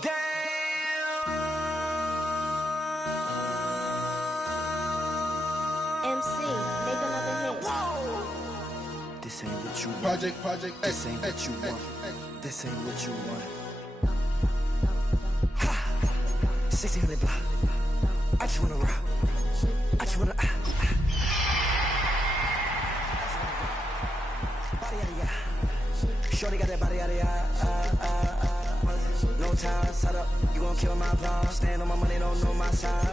Damn. MC, make another hit. This ain't what you want. Project This ain't what you want. This ain't what you want. 1600 block. I just wanna rock. I just wanna. Body out of ya. Shorty got that body out of ya. No time, set up. You gon' kill my vibe. Stand on my money, don't know my size.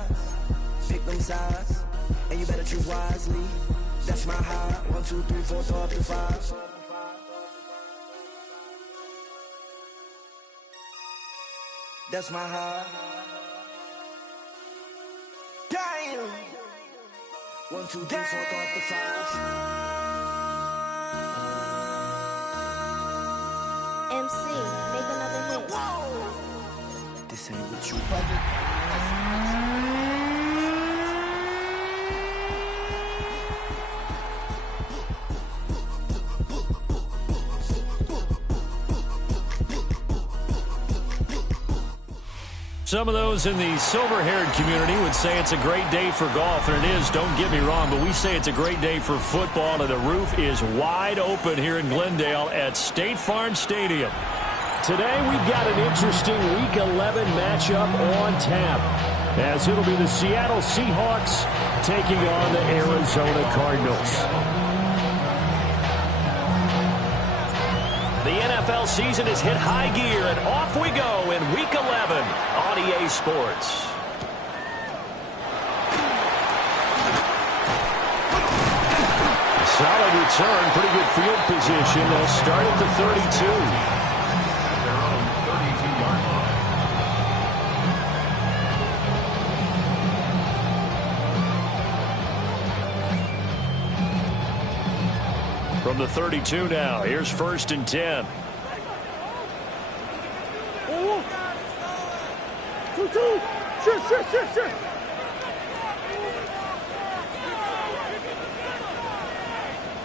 Pick them sides, and you better choose wisely. That's my high. 1, 2, 3, 4, throw up to 5. That's my high. Damn. 1, 2, 3, 4, throw up to 5. MC, make another hit. This ain't what you want. Some of those in the silver-haired community would say it's a great day for golf, and it is, don't get me wrong, but we say it's a great day for football, and the roof is wide open here in Glendale at State Farm Stadium. Today we've got an interesting Week 11 matchup on tap, as it'll be the Seattle Seahawks taking on the Arizona Cardinals. The NFL season has hit high gear, and off we go in Week 11 on EA Sports. Solid return, pretty good field position. They'll start at the 32. From the 32 now, here's 1st and 10. Shit.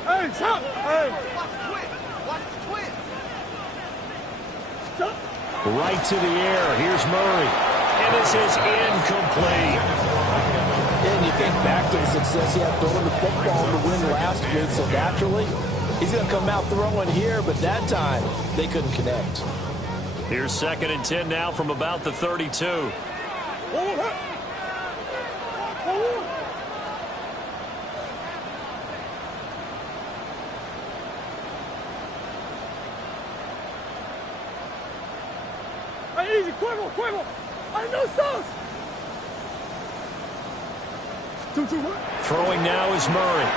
Hey, stop! Hey! Watch the twist. Stop! Right to the air. Here's Murray. And this is incomplete. And you think back to the success he had throwing the football to win last week, so naturally, he's going to come out throwing here, but that time, they couldn't connect. Here's 2nd and 10 now from about the 32. Easy, Cuervo! I know sauce! Throwing now is Murray.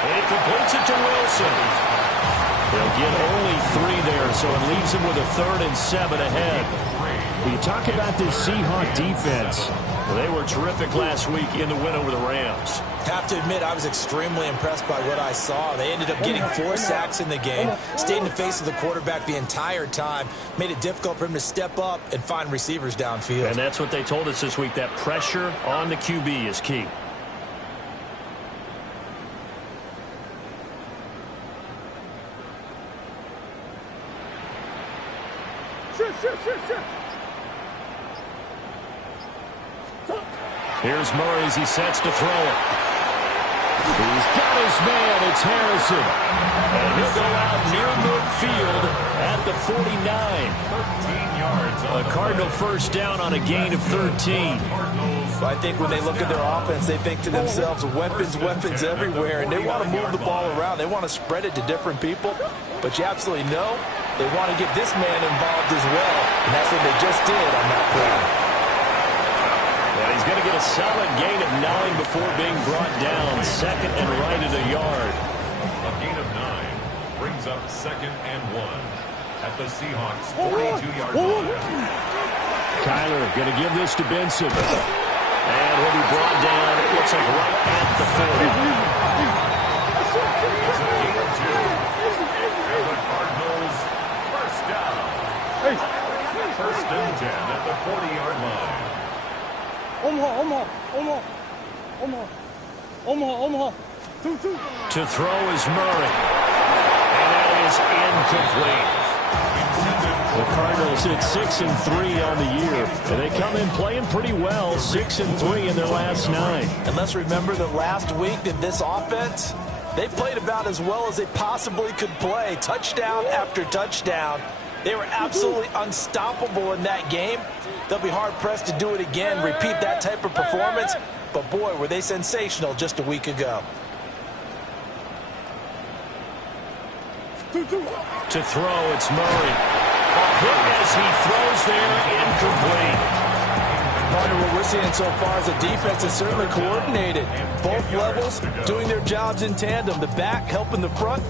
And he completes it to Wilson. They'll get only 3 there, so it leaves him with a 3rd and 7 ahead. When you talk about this Seahawk defense, Well, they were terrific last week in the win over the Rams. Have to admit, I was extremely impressed by what I saw. They ended up getting 4 sacks in the game, stayed in the face of the quarterback the entire time, made it difficult for him to step up and find receivers downfield. And that's what they told us this week, that pressure on the QB is key. Shit. Here's Murray as he sets to throw it. he's got his man. It's Harrison. And he'll go out near midfield at the 49. 13 yards. A Cardinal first down on a gain of 13. Well, I think when they look at their offense, they think to themselves, weapons everywhere, and they want to move the ball around. They want to spread it to different people, but you absolutely know they want to get this man involved as well, and that's what they just did on that play. And he's going to get a solid gain of 9 before being brought down. 2nd and right at a yard. A gain of 9 brings up 2nd and 1 at the Seahawks 42-yard line. Kyler going to give this to Benson. And he'll be brought down, it looks like right at the 40. It's a gain of 2. And the Cardinals first down. Hey, First and 10 at the 40-yard line. Omaha. 2. To throw is Murray. And that is incomplete. The Cardinals hit 6-3 on the year. And they come in playing pretty well, 6-3 in their last 9. And let's remember that last week that this offense, they played about as well as they possibly could play. Touchdown after touchdown. They were absolutely unstoppable in that game. They'll be hard-pressed to do it again, repeat that type of performance. But, boy, were they sensational just a week ago. To throw, it's Murray. A hit as he throws there, incomplete. Partner, what we're seeing so far is the defense is certainly coordinated. Both levels doing their jobs in tandem. The back helping the front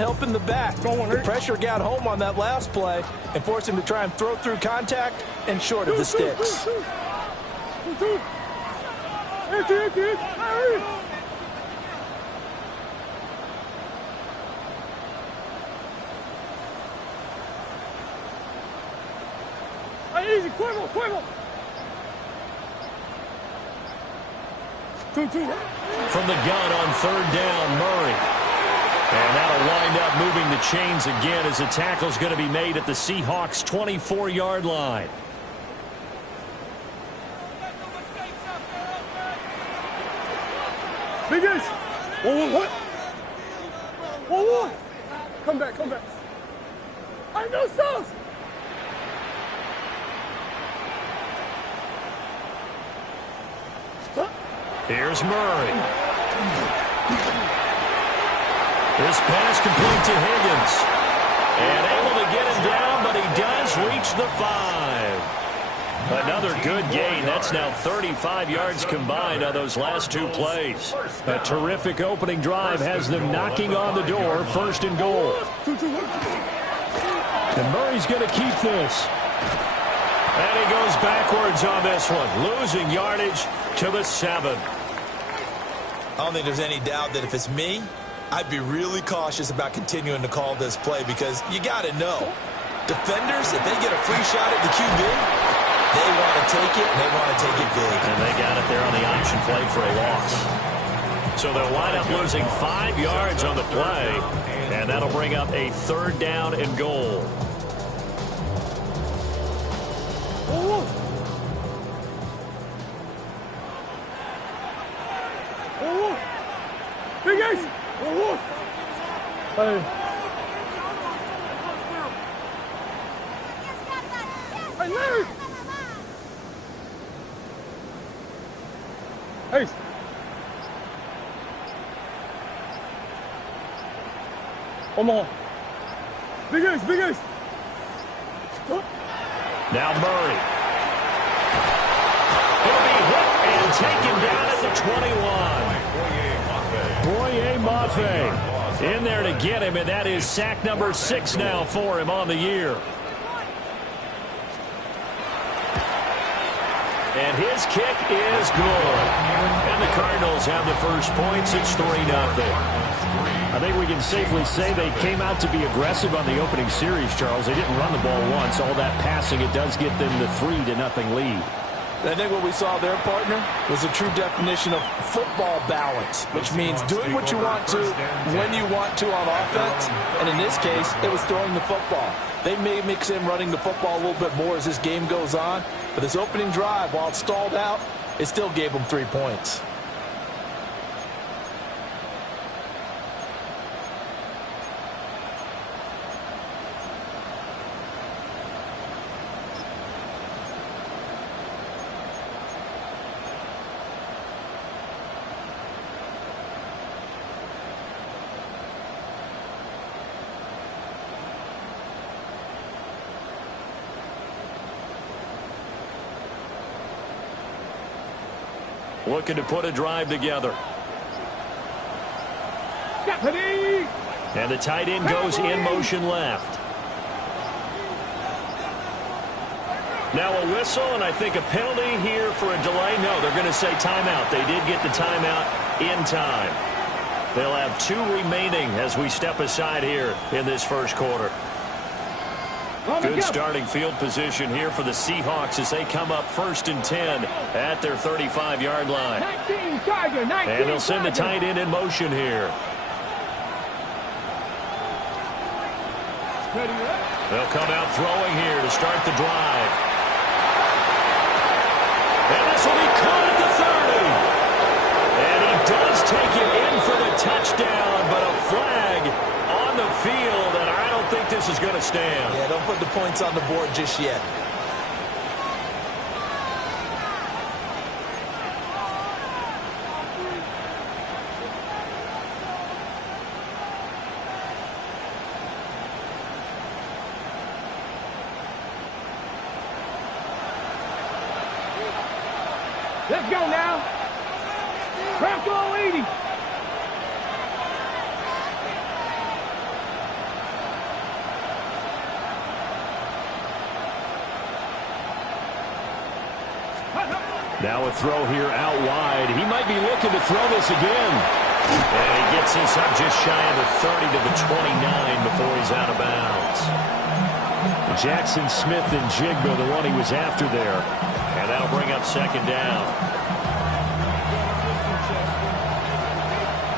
helping the back. The pressure got home on that last play and forced him to try and throw through contact and short of the sticks. Easy, Cuervo. 2. From the gun on third down, Murray. And that'll wind up moving the chains again as the tackle's going to be made at the Seahawks' 24-yard line. Big Ace. 1. Come back. I know sauce. Here's Murray. This pass complete to Higgins. And able to get him down, but he does reach the 5. Another good gain. That's now 35 yards combined on those last 2 plays. A terrific opening drive has them knocking on the door, first and goal. And Murray's going to keep this. And he goes backwards on this one, losing yardage to the 7. I don't think there's any doubt that if it's me, I'd be really cautious about continuing to call this play because you got to know, defenders, if they get a free shot at the QB, they want to take it, and they want to take it big. And they got it there on the option play for a loss. So they'll wind up losing 5 yards on the play, and that'll bring up a third down and goal. Big Ace. Hey. Hey, Larry. Ace. Omaha. Big Ace. Now Murray. He'll be hit and taken down at the 21. Boye Mafe in there to get him, and that is sack number 6 now for him on the year. And his kick is good. And the Cardinals have the first points. It's 3-0. I think we can safely say they came out to be aggressive on the opening series, Charles. They didn't run the ball once. All that passing, it does get them the 3-0 lead. I think what we saw there, partner, was a true definition of football balance, which means doing what you want to when you want to on offense. And in this case, it was throwing the football. They may mix in running the football a little bit more as this game goes on. But this opening drive, while it stalled out, it still gave them 3 points. Looking to put a drive together. And the tight end goes in motion left. Now a whistle, and I think a penalty here for a delay. No, they're going to say timeout. They did get the timeout in time. They'll have 2 remaining as we step aside here in this first quarter. Good starting field position here for the Seahawks as they come up 1st and 10 at their 35-yard line. 19 Tiger, 19 And they'll send the tight end in motion here. They'll come out throwing here to start the drive. And this will be caught at the 30. And he does take it in for the touchdown, but a flag on the field, and I don't think this is going to stand. Yeah, don't put the points on the board just yet. Let's go now. Bronco 80. Now a throw here out wide. He might be looking to throw this again. And he gets this up just shy of the 30 to the 29 before he's out of bounds. Jackson Smith and Jigba, the one he was after there. And that'll bring up 2nd down.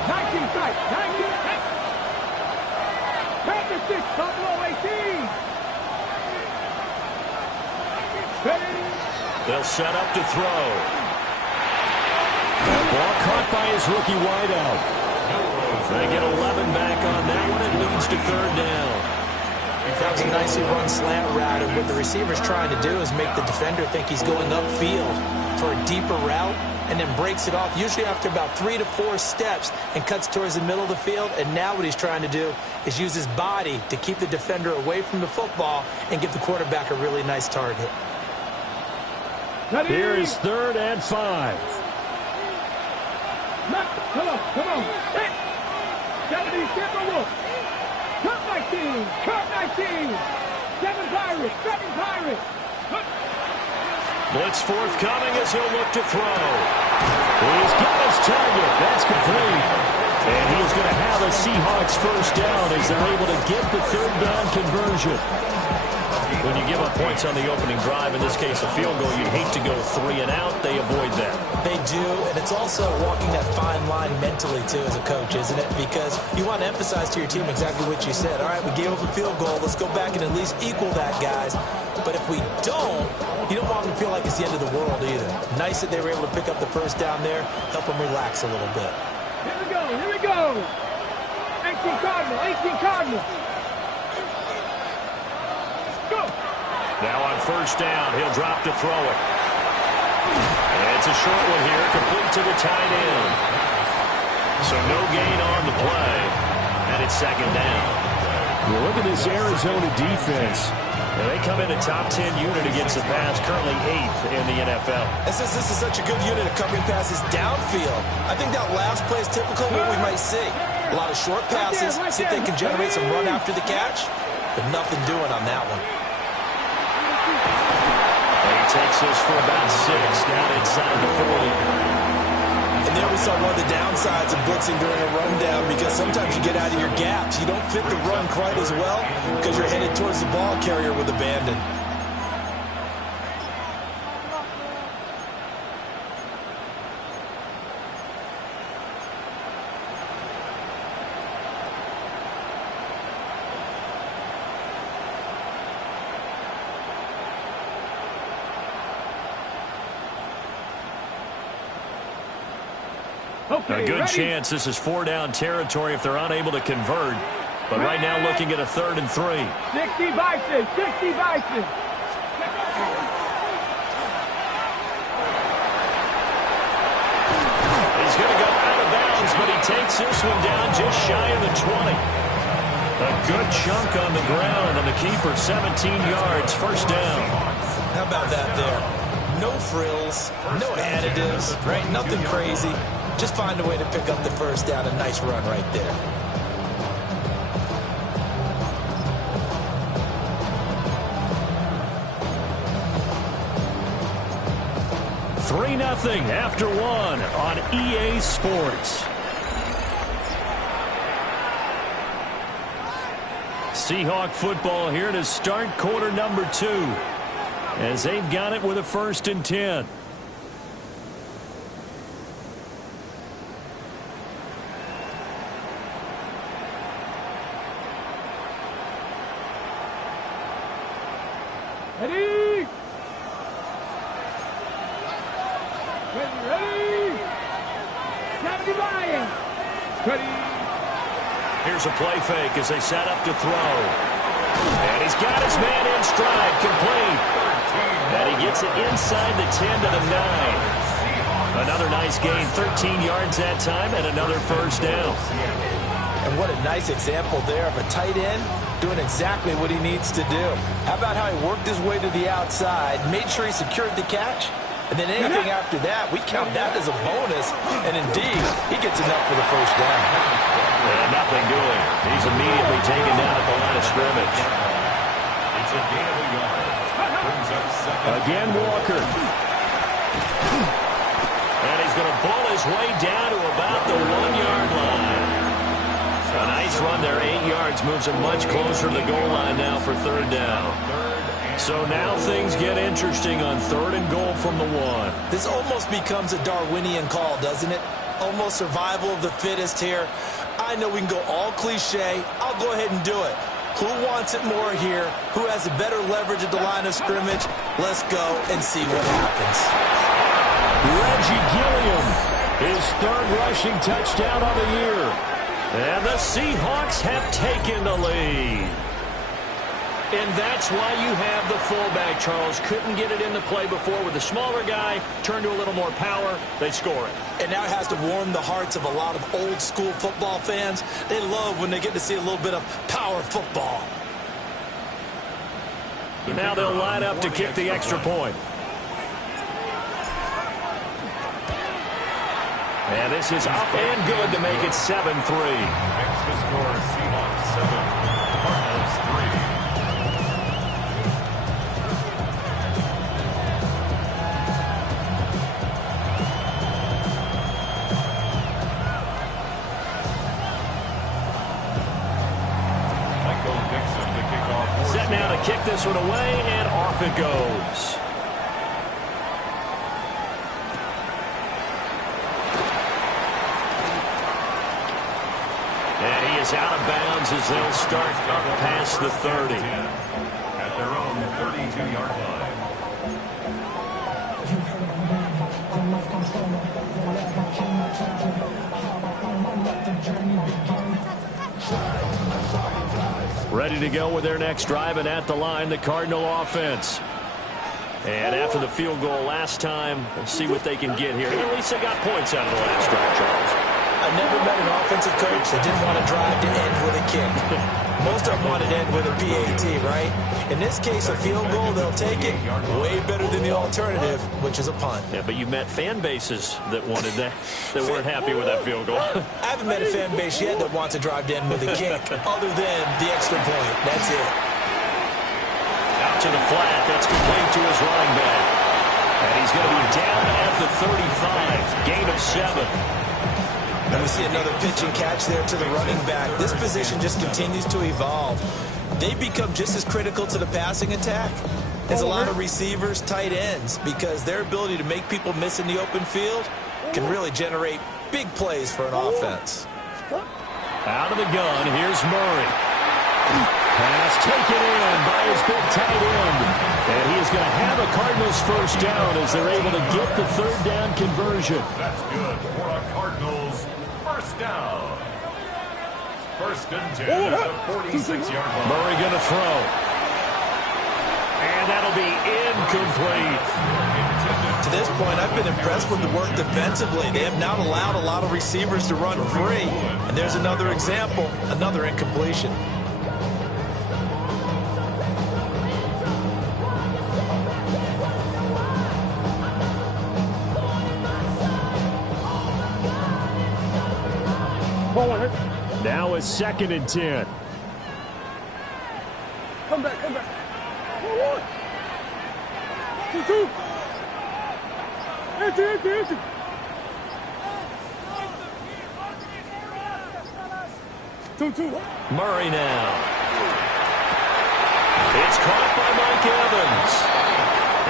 19 strike, 19. Panther 6, Buffalo 18. Ready? They'll set up to throw. That ball caught by his rookie wideout. They get 11 back on that one. It leads to 3rd down. That was a nicely run slant route, and what the receiver's trying to do is make the defender think he's going upfield for a deeper route, and then breaks it off, usually after about 3 to 4 steps, and cuts towards the middle of the field. And now what he's trying to do is use his body to keep the defender away from the football and give the quarterback a really nice target. Ready? Here is 3rd and 5. Come on, come on. Hey. 70, Timberwolf. Cut 19, cut 19. 7 Pirates, 7 Pirates. Blitz forthcoming as he'll look to throw. He's got his target. That's complete. And he's going to have a Seahawks 1st down as they're able to get the 3rd down conversion. When you give up points on the opening drive, in this case a field goal, you'd hate to go 3 and out. They avoid that. They do, and it's also walking that fine line mentally, too, as a coach, isn't it? Because you want to emphasize to your team exactly what you said. All right, we gave up a field goal. Let's go back and at least equal that, guys. But if we don't, you don't want them to feel like it's the end of the world either. Nice that they were able to pick up the 1st down there, help them relax a little bit. Here we go, here we go. 18 Cardinal, 18 Cardinal. Go. Now on 1st down, he'll drop to throw it. And it's a short one here, complete to the tight end. So no gain on the play, and it's 2nd down. Well, look at this Arizona defense. And they come in a top 10 unit against the pass, currently 8th in the NFL. And since this is such a good unit of covering passes downfield, I think that last play is typical of what we might see. A lot of short passes, see if they can generate some run after the catch, but nothing doing on that one. And he takes this for about 6 down inside the 40. And there we saw one of the downsides of blitzing during a rundown, because sometimes you get out of your gaps. You don't fit the run quite as well because you're headed towards the ball carrier with abandon. Okay, a good ready? chance this is 4-down territory if they're unable to convert. But right now looking at a 3rd and 3. 60 Bison, 60 Bison. He's going to go out of bounds, but he takes this one down just shy of the 20. A good chunk on the ground, and the keeper 17 yards, 1st down. How about that there? No frills, no additives, right? Nothing crazy. Just find a way to pick up the 1st down. A nice run right there. Three 3-0 after 1 on EA Sports. Seahawk football here to start quarter number 2 as they've got it with a 1st and 10. Ready? Ready? Snap the Lions. Ready? Here's a play fake as they set up to throw. And he's got his man in stride, complete. And he gets it inside the 10 to the 9. Another nice gain, 13 yards that time, and another 1st down. And what a nice example there of a tight end doing exactly what he needs to do. How about how he worked his way to the outside, made sure he secured the catch, and then anything after that, we count that as a bonus. And indeed, he gets enough for the 1st down. And nothing doing. He's immediately taken down at the line of scrimmage. It's a gain of a yard. Brings up 2nd. Again, Walker. And he's going to bull his way down to about the 1-yard line. A nice run there, 8 yards, moves him much closer to the goal line now for 3rd down. So now things get interesting on 3rd and goal from the 1. This almost becomes a Darwinian call, doesn't it? Almost survival of the fittest here. I know we can go all cliche. I'll go ahead and do it. Who wants it more here? Who has a better leverage at the line of scrimmage? Let's go and see what happens. Reggie Gilliam, his 3rd rushing touchdown of the year. And the Seahawks have taken the lead. And that's why you have the fullback, Charles. Couldn't get it into play before with the smaller guy. Turned to a little more power. They score it. And now it has to warm the hearts of a lot of old-school football fans. They love when they get to see a little bit of power football. Now they'll line up to kick the extra point. And this is up and good to make it 7-3. Next to score, Seahawks 7, Cardinals 3. Michael Dixon to kick off. Set now to kick this one away, and off it goes. And he is out of bounds as they'll start up past the 30. At their own 32-yard line. Ready to go with their next drive, and at the line, the Cardinal offense. And after the field goal last time, we'll see what they can get here. At least they got points out of the last drive, Charles. I never met an offensive coach that didn't want to drive to end with a kick. Most of them want to end with a PAT, right? In this case, a field goal, they'll take it. Way better than the alternative, which is a punt. Yeah, but you met fan bases that wanted that, that weren't happy with that field goal. I haven't met a fan base yet that wants to drive to end with a kick, other than the extra point. That's it. Out to the flat. That's complete to his running back. And he's going to be down at the 35. Gain of 7. And we see another pitch and catch there to the running back. This position just continues to evolve. They become just as critical to the passing attack as a lot of receivers, tight ends, because their ability to make people miss in the open field can really generate big plays for an offense. Out of the gun, here's Murray. Pass taken in by his big tight end. And he is going to have a Cardinals 1st down as they're able to get the 3rd down conversion. That's good for a Cardinals 1st down. 1st and 10 at the 46-yard line. Murray going to throw. And that'll be incomplete. To this point, I've been impressed with the work defensively. They have not allowed a lot of receivers to run free. And there's another example, another incompletion. Now it's 2nd and 10. Come back. 2-2. Empty. Two. Murray now. It's caught by Mike Evans.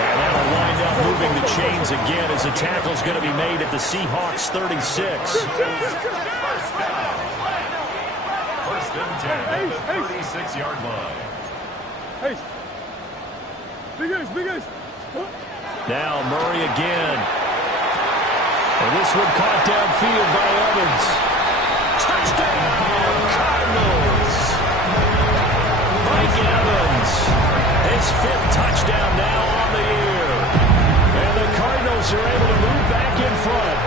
And that'll wind up moving the chains again as the tackle's going to be made at the Seahawks 36. First down. First and 10 at the 36-yard line. Hey. Big ace. Now Murray again. And this one caught downfield by Evans. Touchdown, Cardinals. Mike Evans, his 5th touchdown now on the year. And the Cardinals are able to move back in front.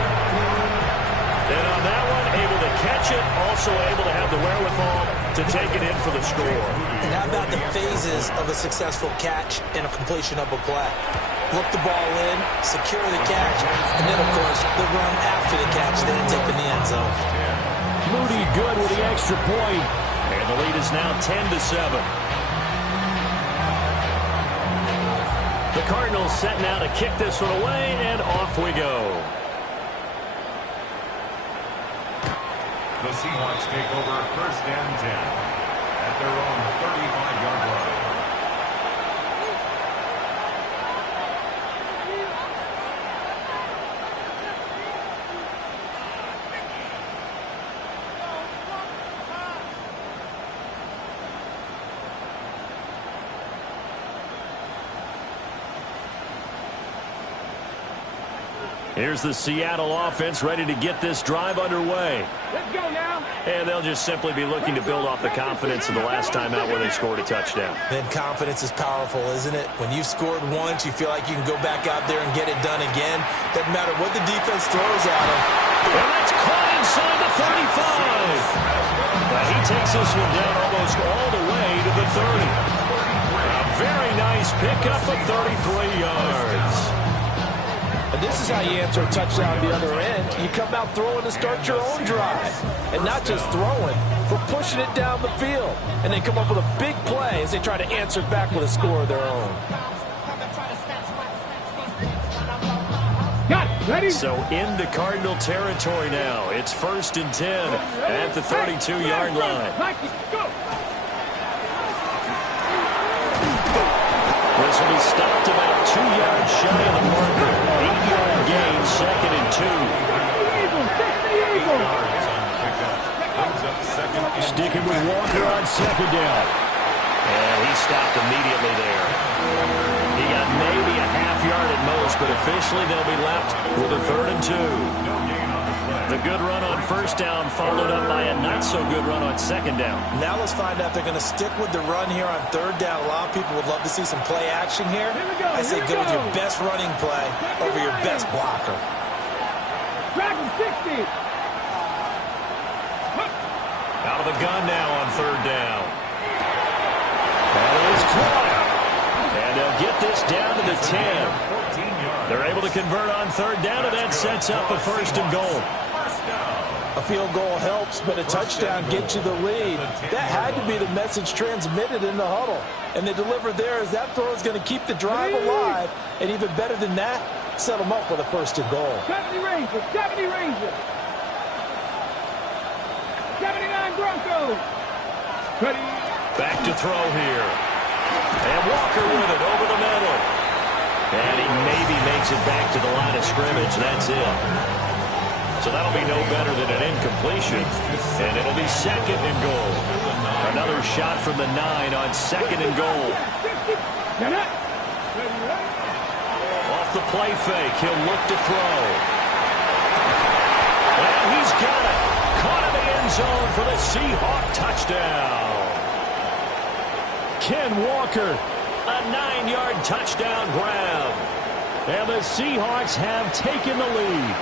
And on that one, able to catch it, also able to have the wherewithal to take it in for the score. And how about the phases of a successful catch and a completion of a play? Look the ball in, secure the catch, and then, of course, the run after the catch, then take the end zone. Moody good with the extra point. And the lead is now 10-7. The Cardinals set now to kick this one away, and off we go. The Seahawks take over first and 10 at their own 35-yard line. Here's the Seattle offense ready to get this drive underway. Let's go now. And they'll just simply be looking to build off the confidence of the last time out where they scored a touchdown. Then confidence is powerful, isn't it? When you've scored once, you feel like you can go back out there and get it done again. Doesn't matter what the defense throws at him. And that's caught inside the 35. But he takes this one down almost all the way to the 30. A very nice pickup of 33 yards. And this is how you answer a touchdown the other end. You come out throwing to start your own drive. And not just throwing, but pushing it down the field. And they come up with a big play as they try to answer back with a score of their own. Got it. Ready? So into Cardinal territory now. It's first and 10 at the 32-yard line. Go. This will be stopped about 2 yards shy of the marker. 8-yard gain, second and 2. Sticking with Walker on second down. And he stopped immediately there. He got maybe a half yard at most, but officially they'll be left with a 3rd and 2. The good run on first down followed up by a not-so-good run on second down. Now let's find out if they're going to stick with the run here on 3rd down. A lot of people would love to see some play action here. I say go with your best running play over your best blocker. Dragon 60. Out of the gun now on 3rd down. That is caught. And they'll get this down to the 10. They're able to convert on 3rd down, and that sets up a 1st and goal. A field goal helps, but a touchdown gets you the lead. That had to be the message transmitted in the huddle. And they delivered there as that throw is going to keep the drive alive. And even better than that, set them up with a 1st and goal. 70 Rangers. 70 Rangers. 79 Broncos. Ready. Back to throw here. And Walker with it over the middle. And he maybe makes it back to the line of scrimmage. That's it. So that'll be no better than an incompletion. And it'll be 2nd and goal. Another shot from the 9 on 2nd and goal. Off the play fake, he'll look to throw. And he's got it. Caught in the end zone for the Seahawk touchdown. Ken Walker. A 9-yard touchdown grab. And the Seahawks have taken the lead.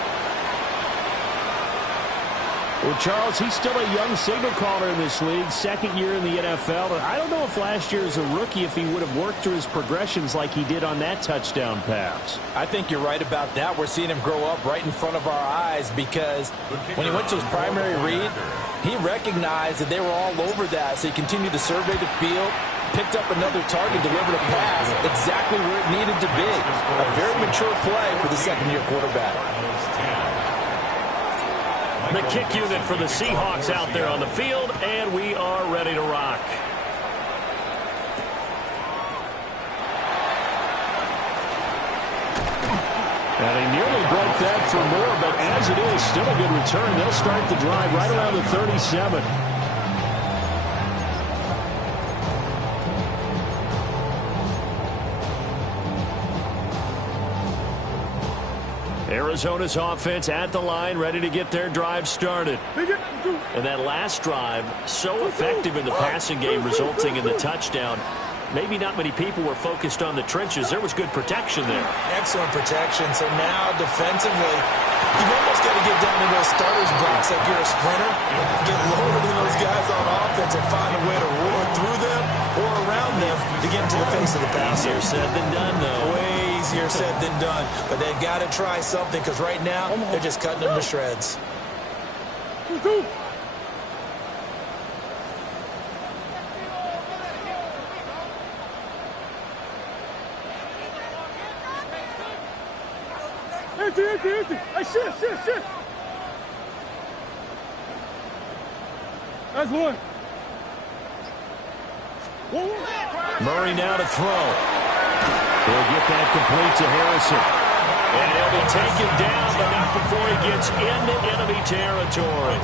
Well, Charles, he's still a young signal caller in this league, 2nd year in the NFL. But I don't know if last year as a rookie, if he would have worked through his progressions like he did on that touchdown pass. I think you're right about that. We're seeing him grow up right in front of our eyes because when he went to his primary read, he recognized that they were all over that. So he continued to survey the field, picked up another target, delivered a pass exactly where it needed to be. A very mature play for the 2nd-year quarterback. The kick unit for the Seahawks out there on the field, and we are ready to rock. And he nearly broke that for more, but as it is, still a good return. They'll start the drive right around the 37. Arizona's offense at the line, ready to get their drive started. And that last drive, so effective in the passing game, resulting in the touchdown. Maybe not many people were focused on the trenches. There was good protection there. Excellent protection. So now, defensively, you've almost got to get down to those starters' blocks like you're a sprinter. Get lower than those guys on offense and find a way to roar through them or around them to get into the face of the passer. Easier said than done, though. Way easier said than done. But they've got to try something because right now, they're just cutting them to shreds. Empty. Hey, shift. That's one. Murray now to throw. He'll get that complete to Harrison. And he'll be taken down, but not before he gets into enemy territory.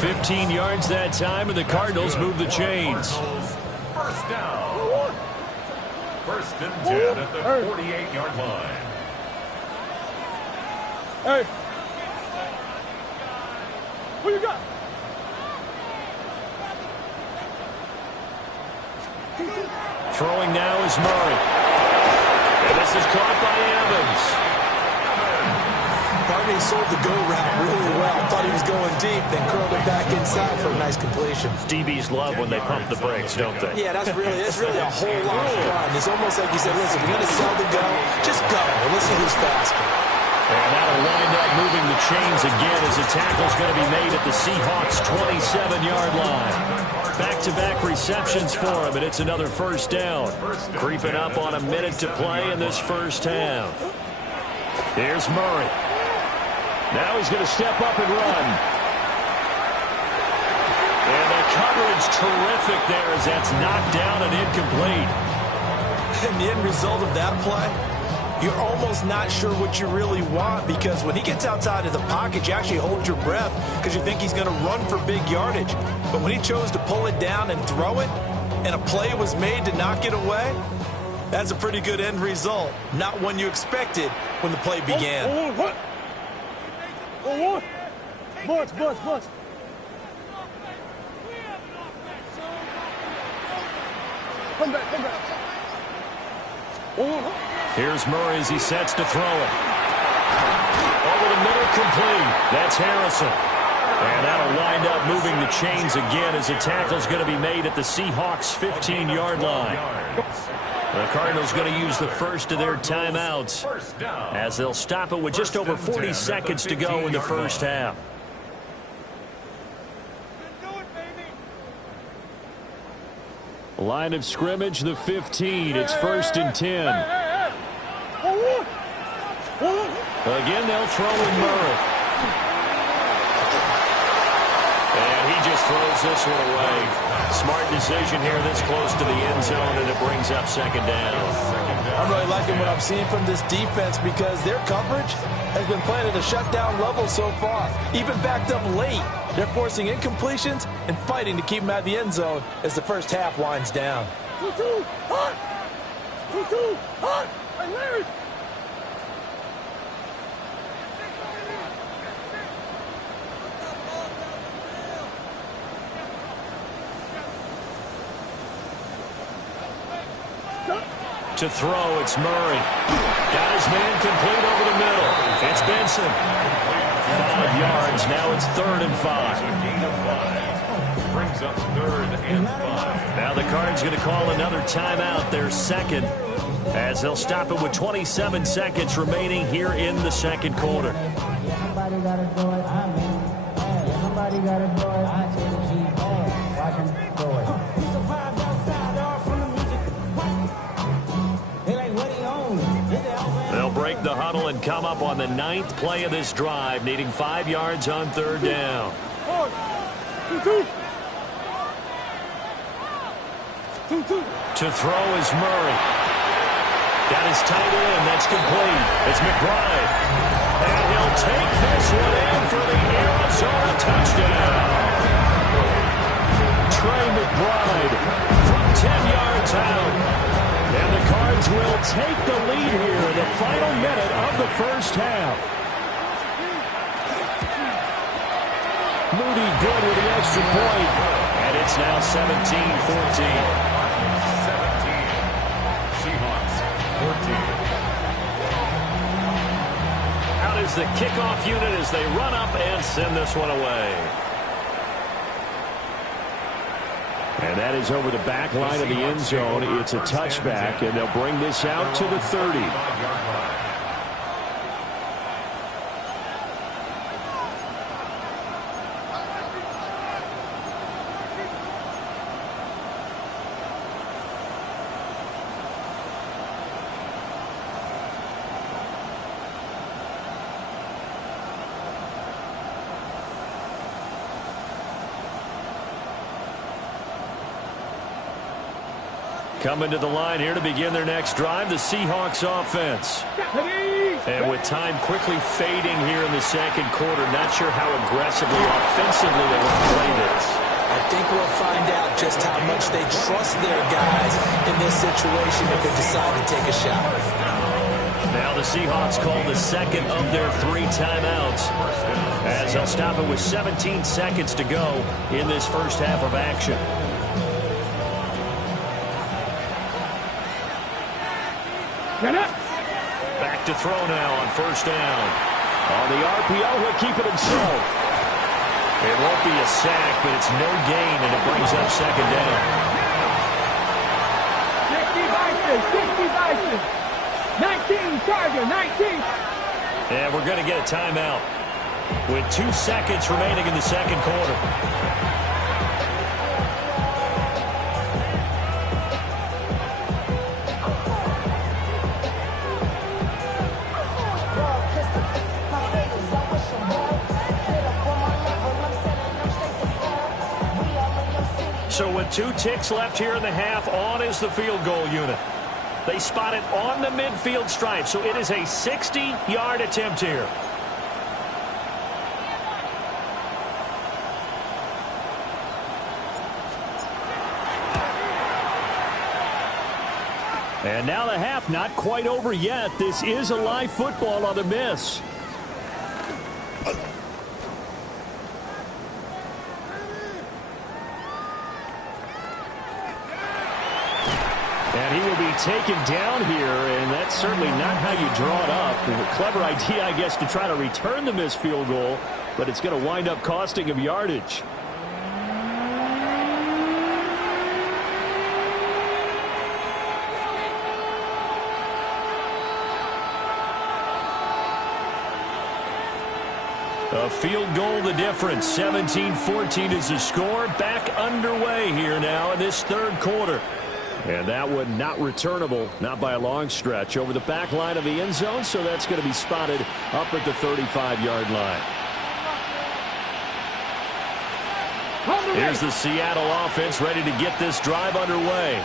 15 yards that time, and the Cardinals move the chains. First down. First and 10 at the 48-yard line. Hey. What you got? Throwing now is Murray. And this is caught by Evans. Barney sold the go route really well. Thought he was going deep, then curled it back inside for a nice completion. DBs love when they pump the brakes, don't they? Yeah, that's really a whole lot of fun. It's almost like you said, listen, we're going to sell the go. Just go. Let's see who's faster. And that'll wind up moving the chains again as a tackle's going to be made at the Seahawks' 27-yard line. Back-to-back receptions for him, and it's another first down. Creeping up on a minute to play in this first half. Here's Murray. Now he's going to step up and run. And the coverage terrific there as that's knocked down and incomplete. And the end result of that play, you're almost not sure what you really want because when he gets outside of the pocket, you actually hold your breath because you think he's going to run for big yardage. But when he chose to pull it down and throw it, and a play was made to knock it away, that's a pretty good end result. Not one you expected when the play began. Bunch. Come back. Here's Murray as he sets to throw it. Over the middle, complete. That's Harrison. And that'll wind up moving the chains again as the tackle's going to be made at the Seahawks' 15-yard line. The Cardinals going to use the first of their timeouts as they'll stop it with just over 40 seconds to go in the first half. Line of scrimmage, the 15. It's first and 10. Again, they'll throw in Murray. And he just throws this one away. Smart decision here this close to the end zone, and it brings up second down. I'm really liking what I'm seeing from this defense because their coverage has been playing at a shutdown level so far. Even backed up late, they're forcing incompletions and fighting to keep them out of the end zone as the first half winds down. 2-2, hot! 2-2, hot! Hey, Larry! To throw, it's Murray. Got his man complete over the middle. It's Benson. 5 yards. Now it's 3rd and 5. Brings up 3rd and 5. Now the Cards going to call another timeout, their second, as they'll stop it with 27 seconds remaining here in the second quarter. Somebody got to do it. Somebody got to do it. I take the G bag. Watch him do it. He's a vibe outside, all from the music. They like, what he own? They'll break the huddle and come up on the 9th play of this drive, needing 5 yards on 3rd down. 2-2. To throw is Murray. Got his tight end. That's complete. It's McBride. And he'll take this one in for the Arizona touchdown. Trey McBride from 10 yards out. And the Cards will take the lead here in the final minute of the first half. Moody good with the extra point. And it's now 17-14. 17. Seahawks 14. Out is the kickoff unit as they run up and send this one away. And that is over the back line of the end zone. It's a touchback, and they'll bring this out to the 30. Coming to the line here to begin their next drive, the Seahawks offense. And with time quickly fading here in the second quarter, not sure how aggressively, offensively they want to play this. I think we'll find out just how much they trust their guys in this situation if they decide to take a shot. Now the Seahawks call the second of their 3 timeouts as they'll stop it with 17 seconds to go in this first half of action. Back to throw now on first down. On the RPO, he'll keep it himself. It won't be a sack, but it's no gain, and it brings up second down. 19, Charger, 19. And we're going to get a timeout with 2 seconds remaining in the second quarter. So with 2 ticks left here in the half, on is the field goal unit. They spot it on the midfield stripe, so it is a 60-yard attempt here. And now the half not quite over yet. This is a live football on the miss. And he will be taken down here, and that's certainly not how you draw it up. A clever idea, I guess, to try to return the missed field goal, but it's going to wind up costing him yardage. A field goal the difference. 17-14 is the score. Back underway here now in this third quarter. And that one not returnable, not by a long stretch, over the back line of the end zone, so that's going to be spotted up at the 35-yard line. Here's the Seattle offense ready to get this drive underway.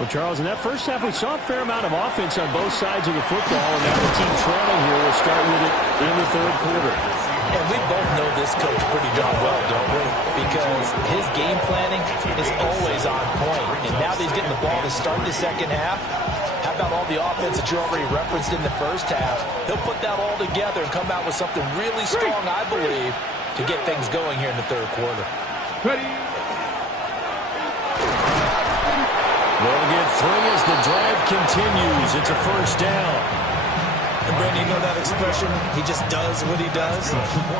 Well, Charles, in that first half, we saw a fair amount of offense on both sides of the football, and now the team trailing here will start with it in the third quarter. And we both know this coach pretty darn well, don't we? Because his game planning is always on point. And now that he's getting the ball to start the second half, how about all the offense that you already referenced in the first half? He'll put that all together and come out with something really strong, I believe, to get things going here in the third quarter. Ready. They'll get 3 as the drive continues. It's a first down. And Brandon, you know that expression, he just does what he does?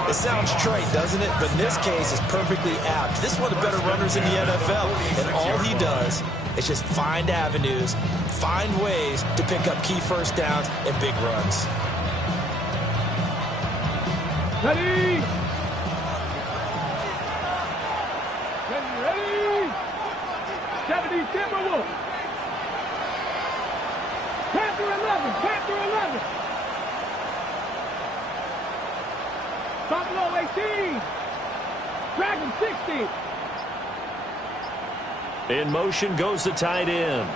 It sounds trite, doesn't it? But in this case, it's perfectly apt. This is one of the better runners in the NFL. And all he does is just find avenues, find ways to pick up key first downs and big runs. Ready. Ready. 70 Timberwolves. Panther 11. Panther 11. Buffalo 18. Dragon 60. In motion goes the tight end.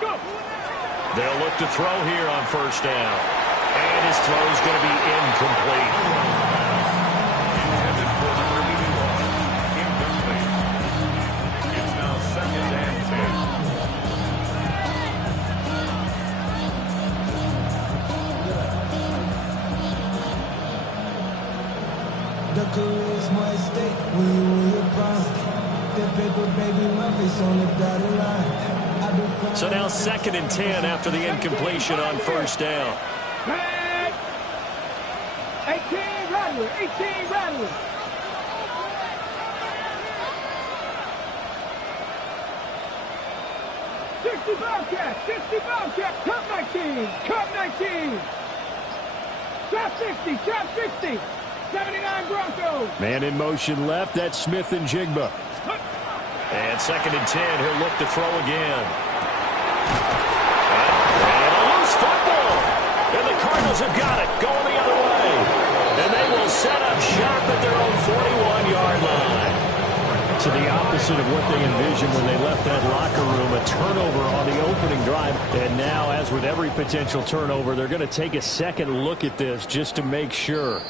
They'll look to throw here on first down. And his throw is going to be incomplete. Intended for the incomplete. It's now 2nd and 10. The career's more at stake when you in your prime. That paper, baby, my face on the dotted line. So now 2nd and 10 after the incompletion on first down. 18 Rattler, 18 Rattler. Bobcat, 60 Bobcat, Cup 19, Cup 19. Trap 60, Trap 60, 79 Broncos. Man in motion left, that's Smith-Njigba. And 2nd and 10, he'll look to throw again. And a loose football. And the Cardinals have got it, going the other way. And they will set up shop at their own 41-yard line. To the opposite of what they envisioned when they left that locker room, a turnover on the opening drive. And now, as with every potential turnover, they're going to take a second look at this just to make sure.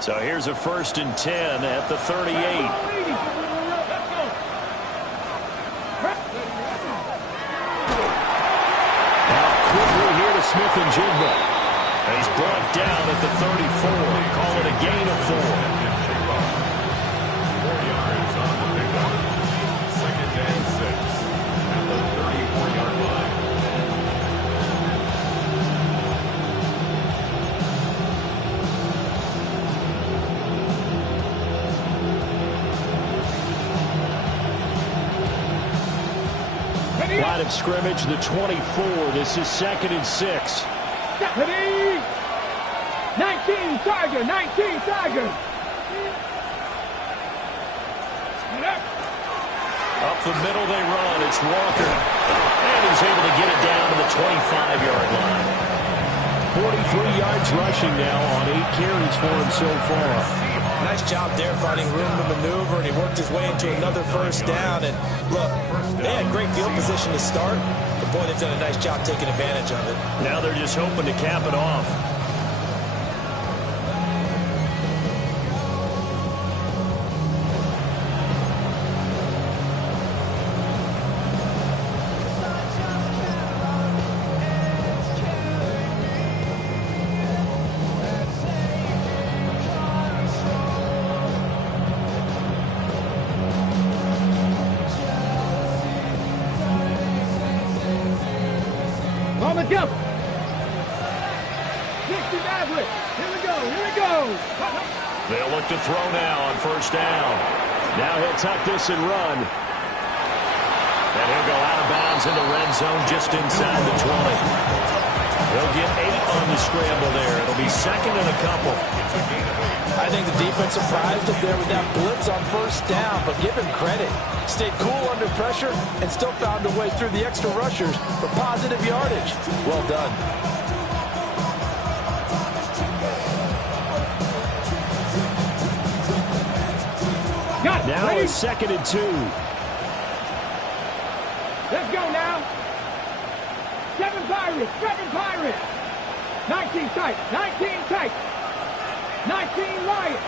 So here's a 1st and 10 at the 38. Now quickly here to Smith-Njigba. And he's brought down at the 34. Call it a gain of 4. 4 yards on the pickup. 2nd and 6 at the 34-yard line. Line of scrimmage, the 24. This is 2nd and 6. 19 Tiger, 19 Tiger. Up the middle they run. It's Walker. And he's able to get it down to the 25-yard line. 43 yards rushing now on 8 carries for him so far. Nice job there finding room to maneuver, and he worked his way into another first down. And look, they had great field position to start, but boy, they've done a nice job taking advantage of it. Now they're just hoping to cap it off. On the jump. 60 Maverick. Here we go. Here we go. They'll look to throw now on first down. Now he'll tuck this and run. And he'll go out of bounds in the red zone just inside the 20. He'll get 8 on the scramble there. It'll be 2nd and a couple. I think the defense surprised him there with that blitz on first down, but give him credit. Stayed cool under pressure and still found a way through the extra rushers for positive yardage. Well done. Got it. Now Ready? it's 2nd and 2. Let's go now. 7 Pirates. 7 Pirates. 19 tight. 19 tight. 19 Lions.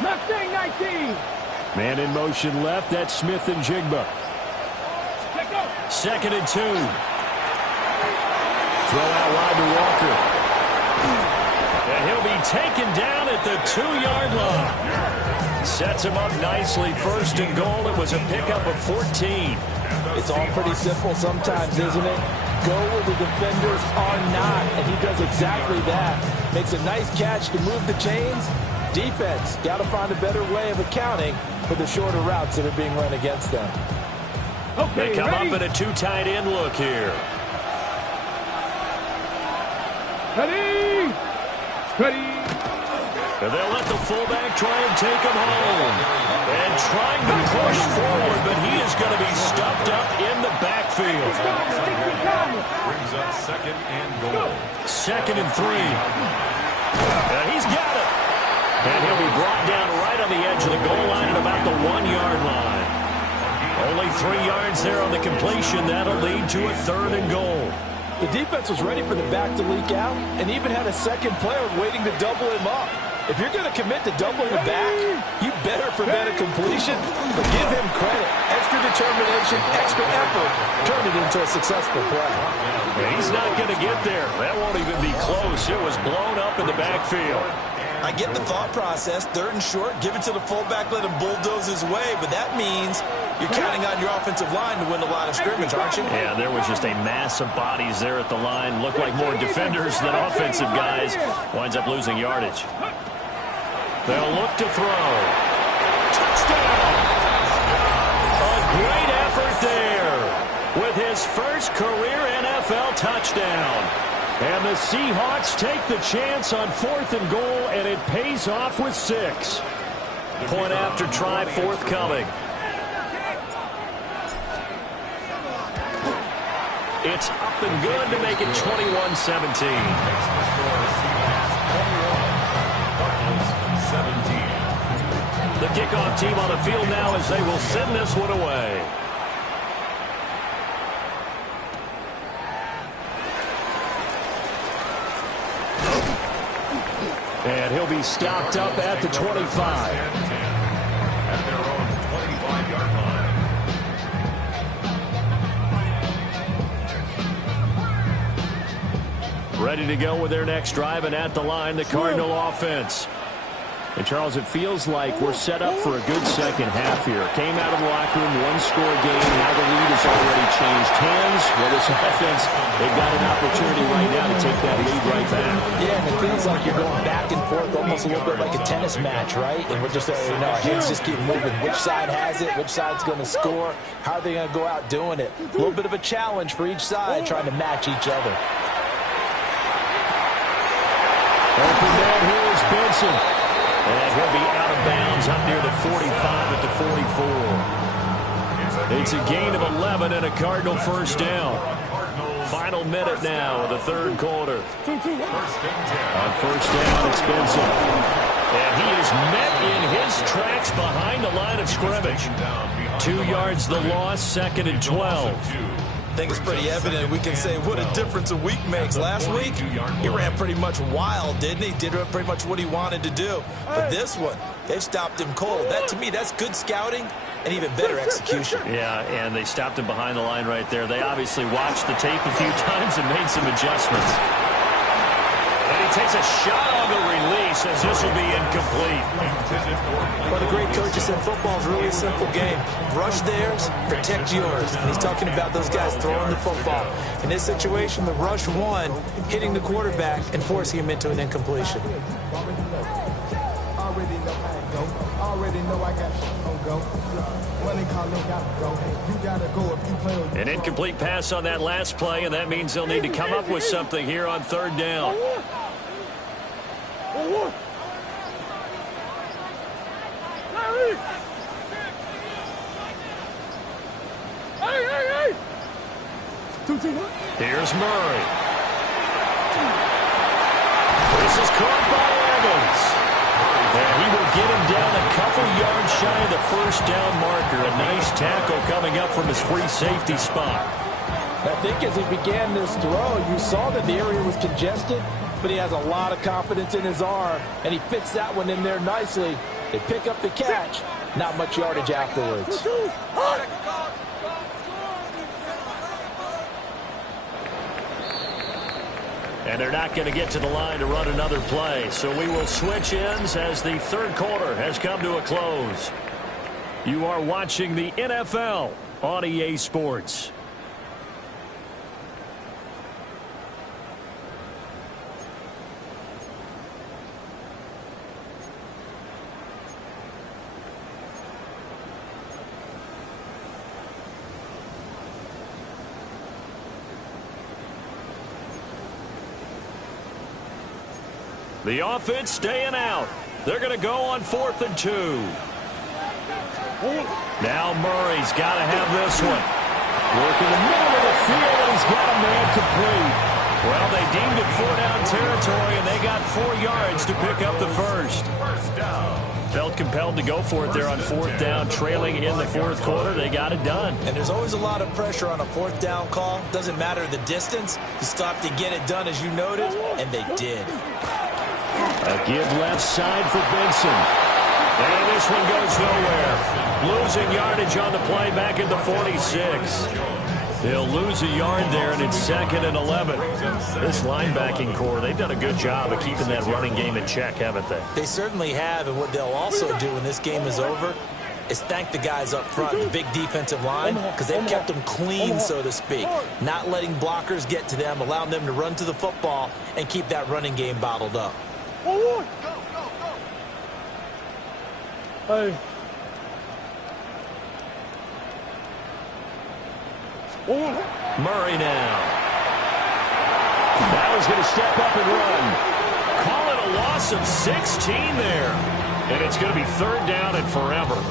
Mustang 19. Man in motion left, that's Smith-Njigba. Let's go. 2nd and 2. Throw out wide to Walker. And he'll be taken down at the 2-yard line. Sets him up nicely. 1st and goal. It was a pickup of 14. It's all pretty simple sometimes, isn't it? Go where the defenders are not, and he does exactly that. Makes a nice catch to move the chains. Defense, got to find a better way of accounting for the shorter routes that are being run against them. They come ready? up in a 2 tight end look here. Ready. Ready. And they'll let the fullback try and take him home. And trying to push forward, but he is going to be stuffed up in the backfield. Brings up 2nd and goal. 2nd and 3. He's got it. And he'll be brought down right on the edge of the goal line at about the 1-yard line. Only 3 yards there on the completion. That'll lead to a 3rd and goal. The defense was ready for the back to leak out and even had a second player waiting to double him up. If you're going to commit to doubling the back, you better prevent a completion, but give him credit. Extra determination, extra effort, turn it into a successful play. He's not going to get there. That won't even be close. It was blown up in the backfield. I get the thought process, 3rd and short, give it to the fullback, let him bulldoze his way, but that means you're counting on your offensive line to win the line of scrimmage, aren't you? Yeah, there was just a mass of bodies there at the line. Looked like more defenders than offensive guys. Winds up losing yardage. They'll look to throw. Touchdown! A great effort there with his first career NFL touchdown. And the Seahawks take the chance on 4th and goal, and it pays off with 6. Point after try forthcoming. It's up and good to make it 21-17. The kickoff team on the field now as they will send this one away. And he'll be stopped up at the 25. At their own 25-yard line. Ready to go with their next drive, and at the line, the Cardinal offense. And, Charles, it feels like we're set up for a good second half here. Came out of the locker room, one-score game. Now the lead has already changed hands. Well, this offense, they've got an opportunity right now to take that lead right back. Yeah, and it feels like you're going back and forth, almost a little bit like a tennis match, right? And we're just, our heads just keep moving. Which side has it? Which side's going to score? How are they going to go out doing it? A little bit of a challenge for each side, trying to match each other. Open man here is Benson. And he'll be out of bounds up near the 45 at the 44. It's a gain of 11 and a Cardinal first down. Final minute now of the 3rd quarter. On first down, it's Benson. And he is met in his tracks behind the line of scrimmage. 2 yards the loss, 2nd and 12. I think it's pretty evident. We can say what a difference a week makes. Last week, he ran pretty much wild, didn't he? Did pretty much what he wanted to do. But this one, they've stopped him cold. That, to me, that's good scouting and even better execution. Yeah, and they stopped him behind the line right there. They obviously watched the tape a few times and made some adjustments. And he takes a shot on the release as this will be incomplete. Well, the great coach said football is really a simple game. Rush theirs, protect yours. And he's talking about those guys throwing the football. In this situation, the rush won, hitting the quarterback and forcing him into an incompletion. An incomplete pass on that last play, and that means they'll need to come up with something here on 3rd down. Here's Murray. This is caught by Evans. And he will get him down a couple yards shy of the first down marker. A nice tackle coming up from his free safety spot. I think as he began this throw, you saw that the area was congested, but he has a lot of confidence in his arm, and he fits that one in there nicely. They pick up the catch, not much yardage afterwards. And they're not going to get to the line to run another play. So we will switch ends as the 3rd quarter has come to a close. You are watching the NFL on EA Sports. The offense staying out. They're going to go on 4th and 2. Now Murray's got to have this one. Work in the middle of the field, and he's got a man complete. Well, they deemed it 4-down territory, and they got 4 yards to pick up the first. First down. Felt compelled to go for it there on 4th down, trailing in the 4th quarter. They got it done. And there's always a lot of pressure on a 4th down call. Doesn't matter the distance. You still have to get it done, as you noted, and they did. A give left side for Benson. And this one goes nowhere. Losing yardage on the play back at the 46. They'll lose a yard there, and it's 2nd and 11. This linebacking core, they've done a good job of keeping that running game in check, haven't they? They certainly have, and what they'll also do when this game is over is thank the guys up front, the big defensive line, because they've kept them clean, so to speak. Not letting blockers get to them, allowing them to run to the football and keep that running game bottled up. Hey. Murray now. Now he's going to step up and run. Call it a loss of 16 there. And it's going to be 3rd down and forever.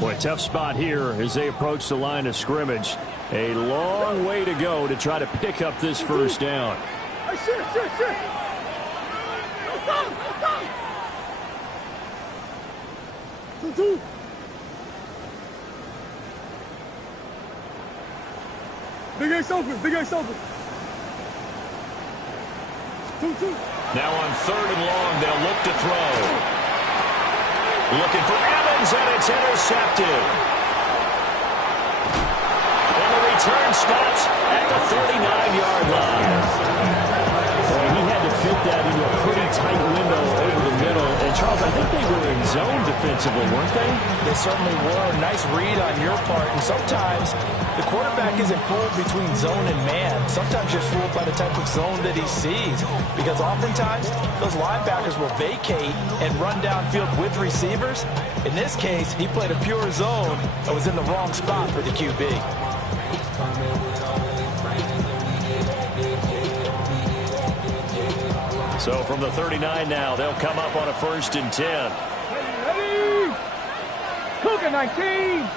Boy, tough spot here as they approach the line of scrimmage. A long way to go to try to pick up this first down. Hey, shit. Two. Big Ace open. 2. Now on 3rd and long, they'll look to throw. Looking for Evans, and it's intercepted. And the return stops at the 39-yard line. He had to fit that into a pretty tight window over the middle. And, Charles, I think they were in zone defensively, weren't they? They certainly were. Nice read on your part. And sometimes the quarterback isn't fooled between zone and man. Sometimes you're fooled by the type of zone that he sees. Because oftentimes, those linebackers will vacate and run downfield with receivers. In this case, he played a pure zone and was in the wrong spot for the QB. So from the 39 now, they'll come up on a 1st and 10. Ready? Cougar 19.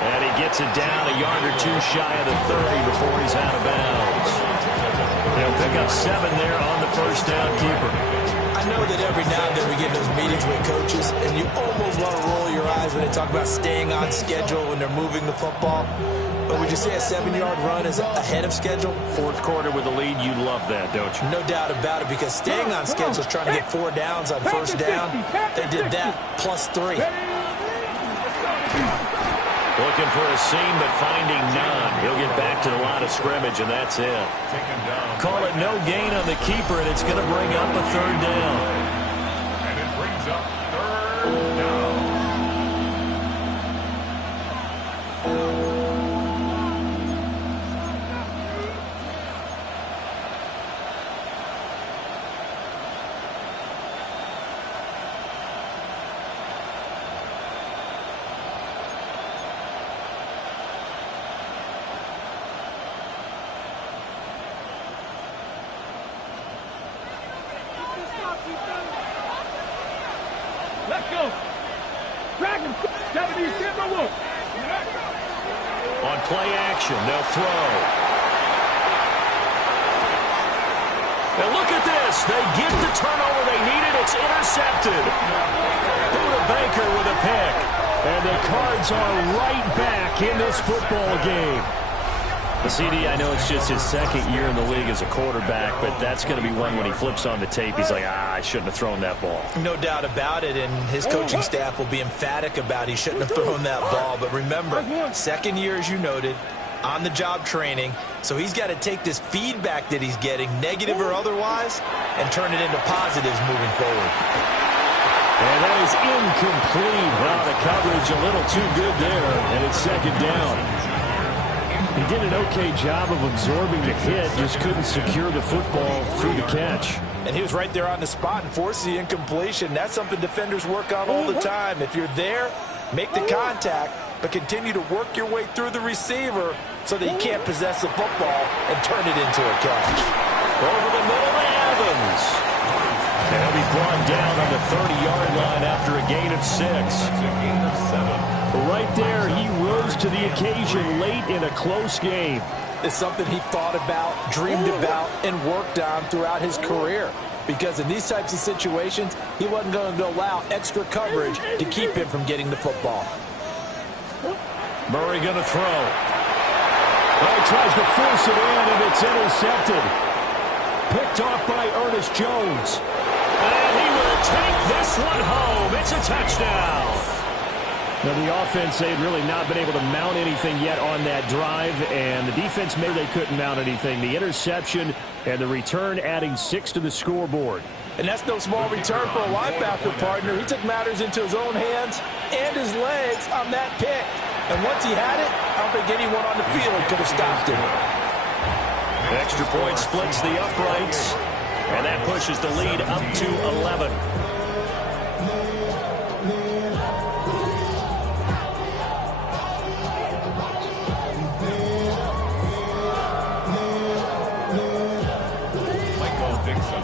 And he gets it down a yard or 2 shy of the 30 before he's out of bounds. They'll pick up 7 there on the first down keeper. I know that every now and then we get those meetings with coaches, and you almost want to roll your eyes when they talk about staying on schedule when they're moving the football. But would you say a 7-yard run is ahead of schedule? 4th quarter with a lead, you love that, don't you? No doubt about it, because staying on schedule is trying to get 4 downs on 1st down. They did that plus 3. Looking for a seam, but finding none. He'll get back to the line of scrimmage, and that's it. Call it no gain on the keeper, and it's going to bring up a 3rd down. And it brings up 3rd down. Let's go. Dragon. Japanese Timberwolf. On play action, they'll throw. And look at this. They get the turnover they needed. It's intercepted. Buda Baker with a pick. And the Cards are right back in this football game. The CD, I know it's just his 2nd year in the league as a quarterback, but that's going to be one when he flips on the tape. He's like, I shouldn't have thrown that ball. No doubt about it, and his coaching staff will be emphatic about he shouldn't have thrown that ball. But remember, 2nd year, as you noted, on-the-job training, so he's got to take this feedback that he's getting, negative or otherwise, and turn it into positives moving forward. And that is incomplete. Wow, the coverage a little too good there, and it's 2nd down. did an okay job of absorbing the hit, just couldn't secure the football through the catch. And he was right there on the spot and forced the incompletion. That's something defenders work on all the time. If you're there, make the contact, but continue to work your way through the receiver so that he can't possess the football and turn it into a catch. Over the middle to Evans. And he'll be brought down on the 30-yard line after a gain of 6. That's a gain of 7. Right there, he rose to the occasion late in a close game. It's something he thought about, dreamed about, and worked on throughout his career. Because in these types of situations, he wasn't going to allow extra coverage to keep him from getting the football. Murray going to throw. He tries to force it in, and it's intercepted. Picked off by Ernest Jones. And he will take this one home. It's a touchdown. Now, the offense, they had really not been able to mount anything yet on that drive, and the defense, maybe they couldn't mount anything. The interception and the return adding 6 to the scoreboard. And that's no small return for a linebacker partner. He took matters into his own hands and his legs on that pick. And once he had it, I don't think anyone on the field could have stopped him. Extra point splits the uprights, and that pushes the lead up to 11.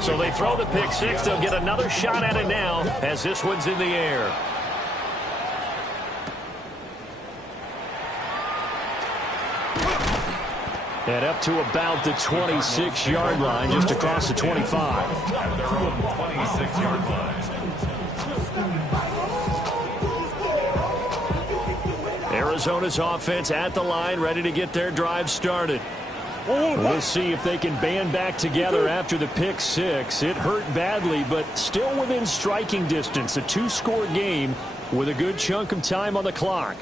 So they throw the pick 6. They'll get another shot at it now as this one's in the air. And up to about the 26-yard line, just across the 25. At their own 26-yard line. Arizona's offense at the line, ready to get their drive started. We'll see if they can band back together after the pick 6. It hurt badly, but still within striking distance. A 2-score game with a good chunk of time on the clock.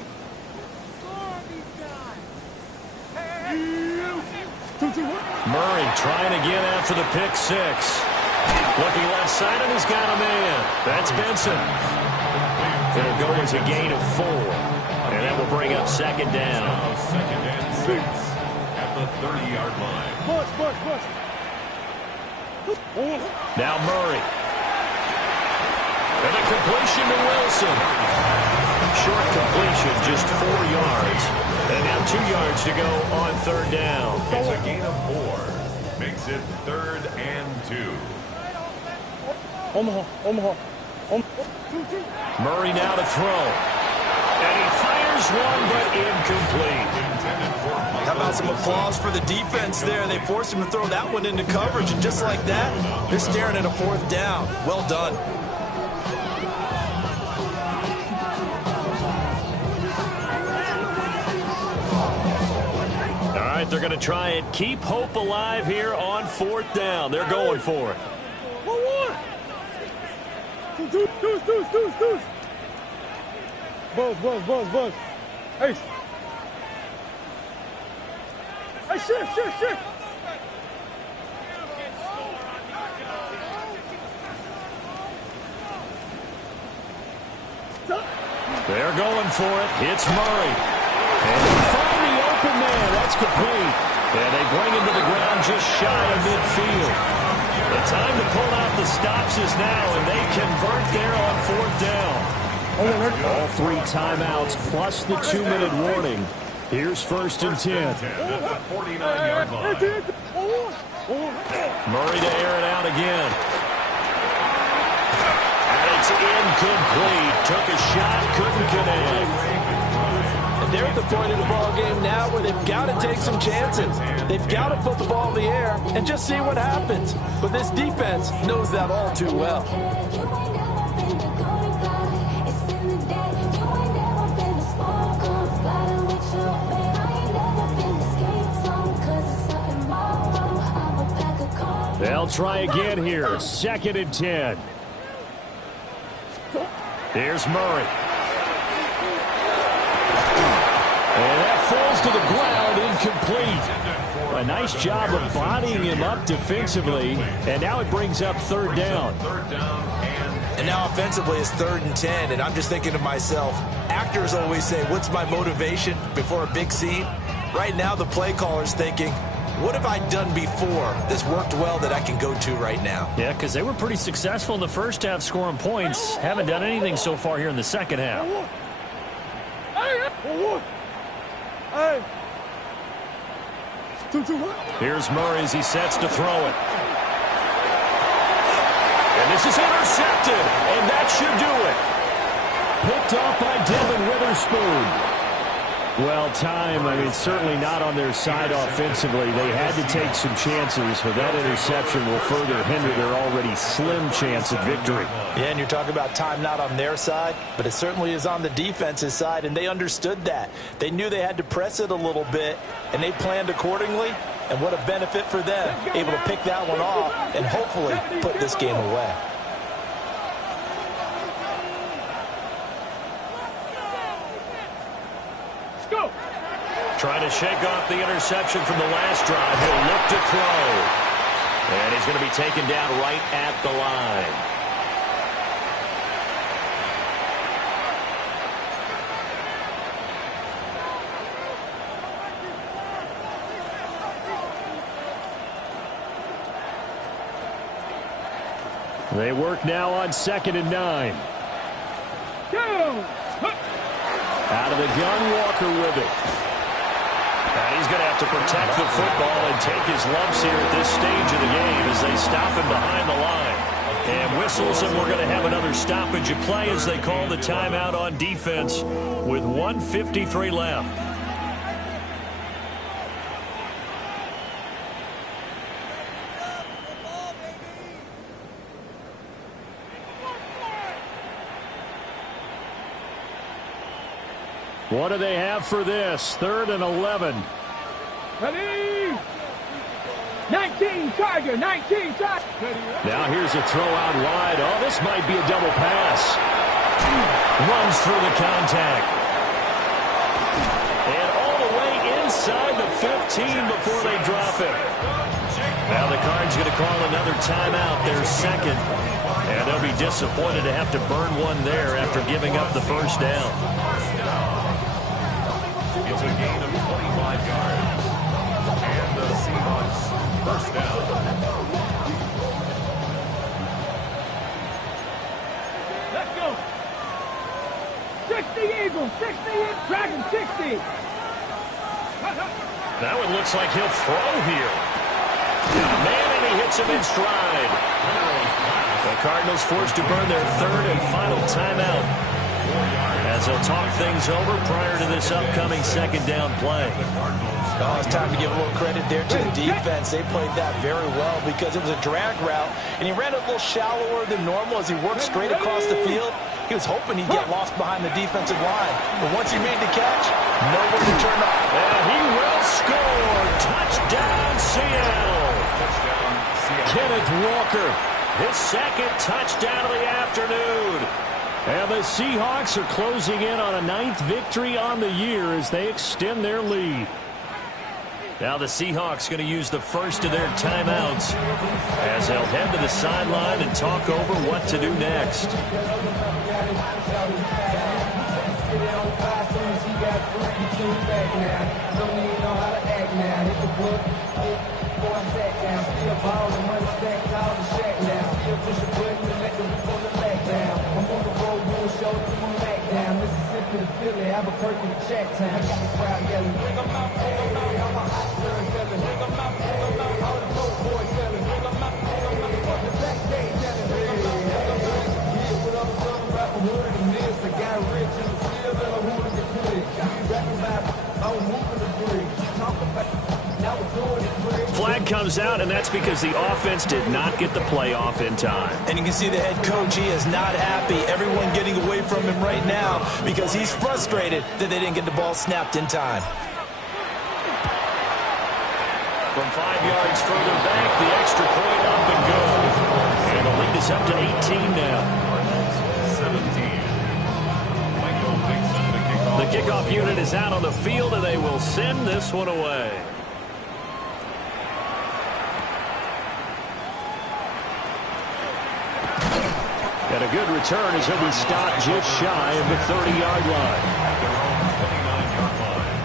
Murray trying again after the pick 6. Looking left side, and he's got a man. That's Benson. It'll go as a gain of 4. And that will bring up second down. Second and 6. The 30-yard line. Now Murray. And a completion to Wilson. Short completion, just 4 yards. And now 2 yards to go on third down. It's a gain of 4. Makes it 3rd and 2. Murray now to throw. And he fires one, but incomplete. How about some applause for the defense there? They forced him to throw that one into coverage, and just like that, they're staring at a 4th down. Well done. All right, they're going to try and keep hope alive here on 4th down. They're going for it. Buzz. Hey. Hey, shit. They're going for it. It's Murray. And they find the open man. That's complete. And they bring him to the ground just shy of midfield. The time to pull out the stops is now, and they convert there on 4th down. All 3 timeouts plus the 2-minute warning. Here's 1st and 10. At the 49-yard line. Murray to air it out again. And it's incomplete. Took a shot, couldn't connect. And they're at the point in the ball game now where they've got to take some chances. They've got to put the ball in the air and just see what happens. But this defense knows that all too well. They'll try again here. 2nd and 10. Here's Murray. And that falls to the ground, incomplete. A nice job of bodying him up defensively. And now it brings up 3rd down. And now offensively it's 3rd and 10. And I'm just thinking to myself, actors always say, what's my motivation before a big scene? Right now, the play caller's thinking, what have I done before this worked well that I can go to right now? Yeah, because they were pretty successful in the first half scoring points. Haven't done anything so far here in the second half. Here's Murray as he sets to throw it. And this is intercepted, and that should do it. Picked off by Devin Witherspoon. Well, time, certainly not on their side offensively. They had to take some chances, but that interception will further hinder their already slim chance at victory. Yeah, and you're talking about time not on their side, but it certainly is on the defensive side, and they understood that. They knew they had to press it a little bit, and they planned accordingly, and what a benefit for them, able to pick that one off and hopefully put this game away. Trying to shake off the interception from the last drive. He'll look to throw. And he's going to be taken down right at the line. They work now on 2nd and 9. Out of the gun, Walker with it. And he's going to have to protect the football and take his lumps here at this stage of the game as they stop him behind the line. And whistles, and we're going to have another stoppage of play as they call the timeout on defense with 1:53 left. What do they have for this? 3rd and 11. Ready? 19, Tiger, 19, Tiger. Now here's a throw out wide. Oh, this might be a double pass. Runs through the contact. And all the way inside the 15 before they drop it. Now the Cards going to call another timeout, their second. And they'll be disappointed to have to burn one there after giving up the first down. It's a gain of 25 yards. And the Seahawks first down. Let's go. 60 Eagles, 60 Dragon, 60. That one looks like he'll throw here. Man, and he hits him in stride. The Cardinals forced to burn their 3rd and final timeout as they'll talk things over prior to this upcoming 2nd down play. Oh, it's time to give a little credit there to the defense. They played that very well because it was a drag route, and he ran a little shallower than normal as he worked straight across the field. He was hoping he'd get lost behind the defensive line, but once he made the catch, nobody to turn up. And he will score. Touchdown, Seattle. Kenneth Walker, his 2nd touchdown of the afternoon. And the Seahawks are closing in on a 9th victory on the year as they extend their lead. Now the Seahawks going to use the first of their timeouts as they'll head to the sideline and talk over what to do next. Flag comes out, and that's because the offense did not get the play off in time. And you can see the head coach, he is not happy. Everyone getting away from him right now because he's frustrated that they didn't get the ball snapped in time. From 5 yards further back, the extra point up and good. And the lead is up to 18 now. 17. Michael Dixon, the kickoff. The kickoff unit is out on the field, and they will send this one away. And a good return as he'll be stopped just shy of the 30-yard line. At their own 29-yard line.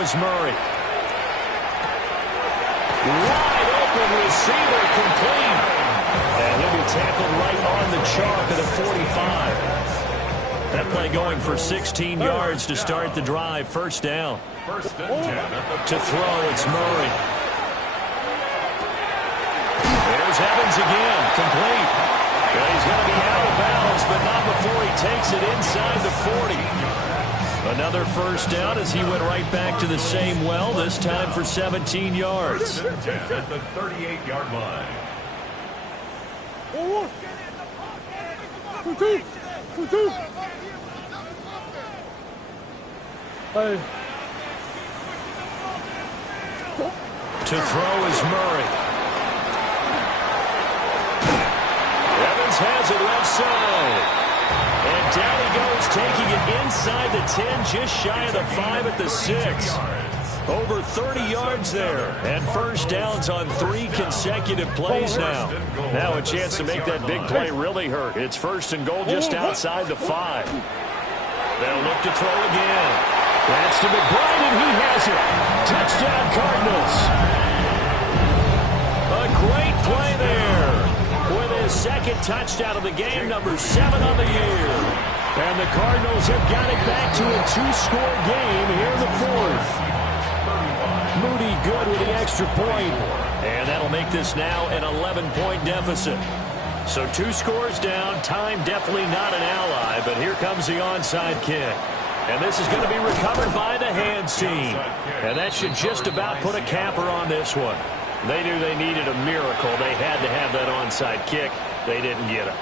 is Murray. Wide open receiver, complete. And he'll be tackled right on the chalk at the 45. That play going for 16 yards to start the drive. First down. First and 10. To throw, it's Murray. There's Evans again, complete. Well, he's going to be out of bounds, but not before he takes it inside the 40. Another first down as he went right back to the same well, this time for 17 yards. First and 10 at the 38-yard line. To throw is Murray. Evans has it left side. And down he goes, taking it inside the 10, just shy of the 5 at the 6. Over 30 yards there. And first downs on 3 consecutive plays now. Now a chance to make that big play really hurt. It's first and goal just outside the 5. They'll look to throw again. That's to McBride, and he has it. Touchdown, Cardinals. A great play there. With his second touchdown of the game, number 7 on the year. And the Cardinals have got it back to a 2-score game here in the 4th. Moody good with the extra point. And that'll make this now an 11-point deficit. So 2 scores down. Time definitely not an ally, but here comes the onside kick. And this is going to be recovered by the hands team. And that should just about put a capper on this one. They knew they needed a miracle. They had to have that onside kick. They didn't get it.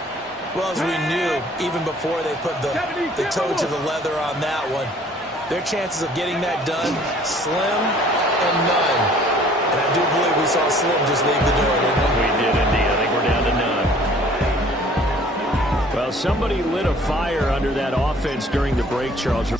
Well, as we knew, even before they put the toe to the leather on that one, their chances of getting that done, slim and none. And I do believe we saw Slim just leave the door, didn't we? We did indeed. I think we're down to none. Well, somebody lit a fire under that offense during the break, Charles.